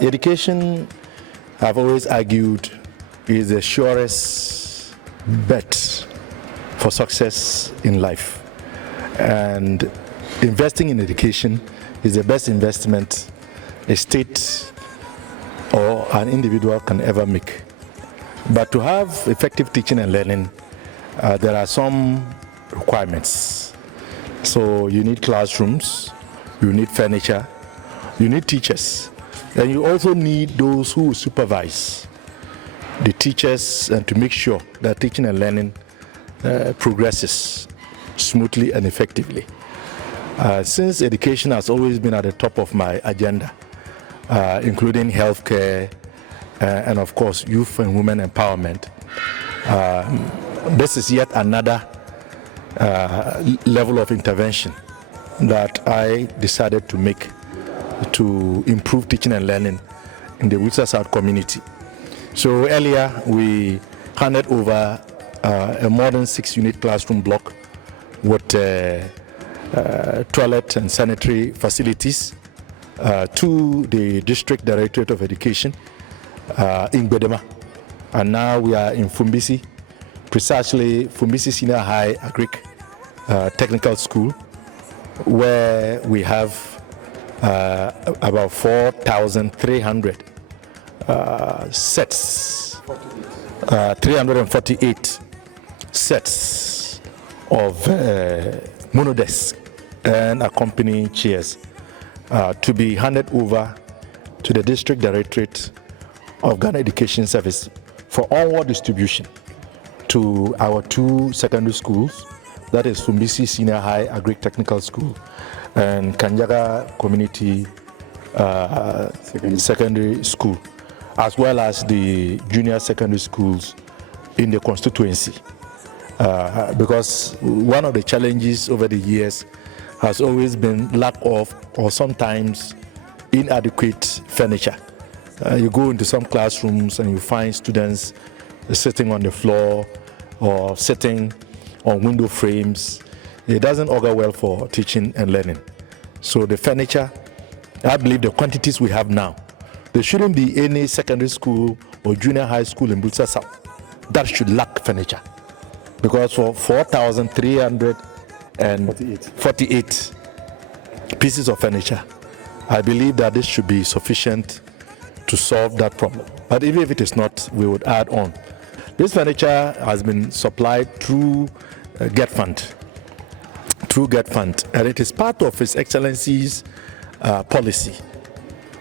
Education, I've always argued, is the surest bet for success in life. And investing in education is the best investment a state or an individual can ever make. But to have effective teaching and learning, there are some requirements. So you need classrooms, you need furniture, you need teachers, and you also need those who supervise the teachers and to make sure that teaching and learning progresses smoothly and effectively. Since education has always been at the top of my agenda, including healthcare and of course youth and women empowerment, this is yet another level of intervention that I decided to make to improve teaching and learning in the Builsa South community. So earlier we handed over a modern 6-unit classroom block with toilet and sanitary facilities to the District Directorate of Education in Gbedema. And now we are in Fumbisi, precisely Fumbisi Senior High Agric Technical School, where we have about 4,300 sets, 348 sets of monodesk and accompanying chairs to be handed over to the District Directorate of Ghana Education Service for onward distribution to our 2 secondary schools, that is Fumbisi Senior High Agric Technical School and Kanjaga Community Secondary School, as well as the junior secondary schools in the constituency. Because one of the challenges over the years has always been lack of or sometimes inadequate furniture. You go into some classrooms and you find students sitting on the floor or sitting on window frames. It doesn't augur well for teaching and learning. So the furniture, I believe the quantities we have now, there shouldn't be any secondary school or junior high school in Builsa South that should lack furniture. Because for 4,348 pieces of furniture, I believe that this should be sufficient to solve that problem. But even if it is not, we would add on. This furniture has been supplied through GETFund, and it is part of His Excellency's policy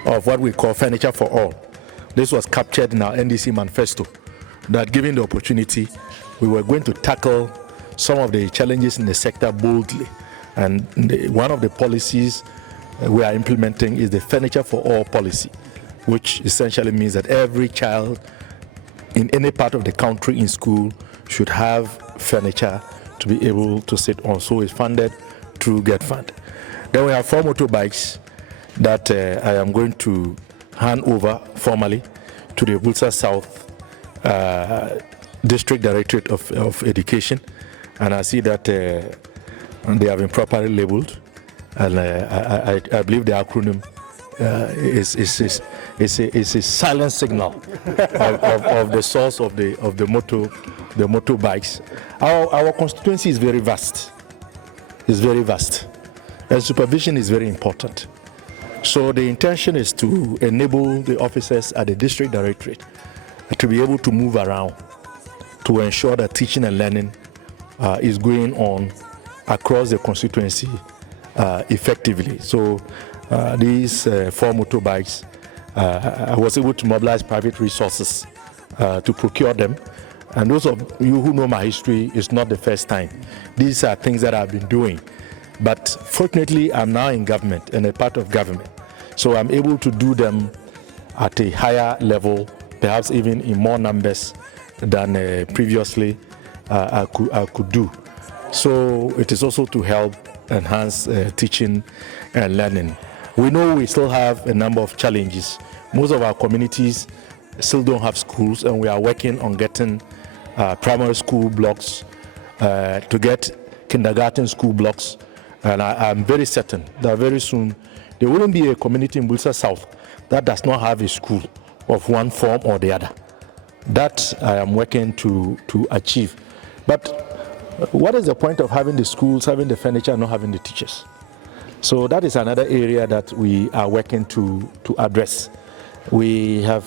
of what we call furniture for all. This was captured in our NDC manifesto, that given the opportunity, we were going to tackle some of the challenges in the sector boldly. And one of the policies we are implementing is the furniture for all policy, which essentially means that every child in any part of the country in school should have furniture to be able to sit on. So it's funded through GETFund. Then we have 4 motorbikes that I am going to hand over formally to the Builsa South District Directorate of Education, and I see that they have been properly labeled, and I believe the acronym is a silent signal of the source of the motorbikes. Our constituency is very vast. It's very vast, and supervision is very important. So the intention is to enable the officers at the District Directorate to be able to move around to ensure that teaching and learning is going on across the constituency effectively. So these 4 motorbikes, I was able to mobilize private resources to procure them. And those of you who know my history, it's not the first time. These are things that I've been doing. But fortunately, I'm now in government and a part of government. So I'm able to do them at a higher level, perhaps even in more numbers than previously I could do. So it is also to help enhance teaching and learning. We know we still have a number of challenges. Most of our communities still don't have schools, and we are working on getting primary school blocks to get kindergarten school blocks. And I'm very certain that very soon There wouldn't be a community in Builsa South that does not have a school of one form or the other. That I am working to achieve. But what is the point of having the schools, having the furniture, and not having the teachers? So that is another area that we are working to address. We have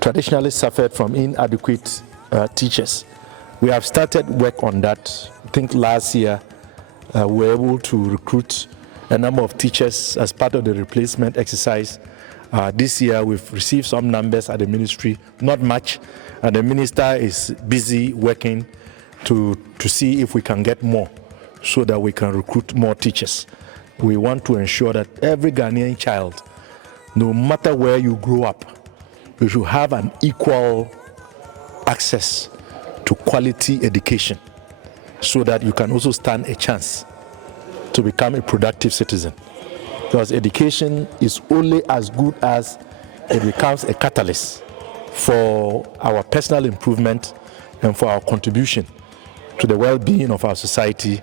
traditionally suffered from inadequate teachers. We have started work on that. I think last year we were able to recruit a number of teachers as part of the replacement exercise. This year we've received some numbers at the ministry, not much, and the minister is busy working to see if we can get more so that we can recruit more teachers. We want to ensure that every Ghanaian child, no matter where you grow up, you should have an equal access to quality education so that you can also stand a chance to become a productive citizen. Because education is only as good as it becomes a catalyst for our personal improvement and for our contribution to the well-being of our society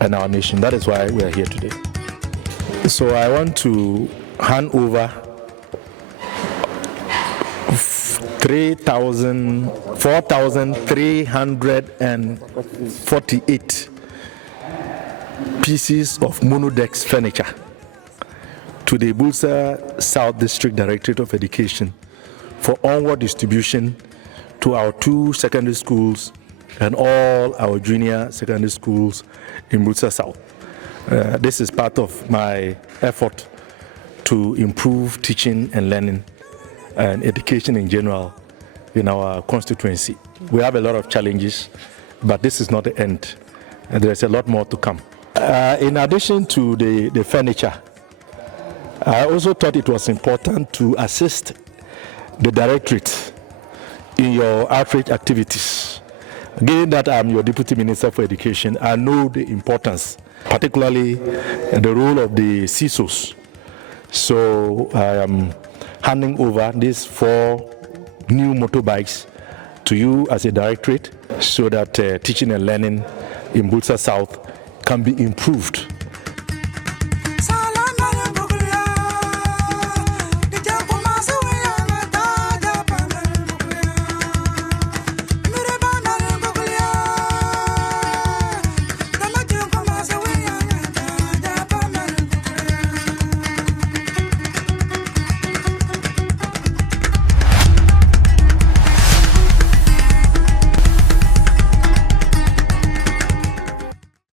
and our nation. That is why we are here today. So I want to hand over 4,348 pieces of monodex furniture to the Builsa South District Directorate of Education for onward distribution to our 2 secondary schools and all our junior secondary schools in Builsa South. This is part of my effort to improve teaching and learning and education in general in our constituency. We have a lot of challenges, but this is not the end, and there's a lot more to come. In addition to the furniture, I also thought it was important to assist the directorate in your outreach activities. Given that I'm your Deputy Minister for Education, I know the importance, particularly the role of the CISOs. So I am handing over these 4 new motorbikes to you as a directorate so that teaching and learning in Builsa South can be improved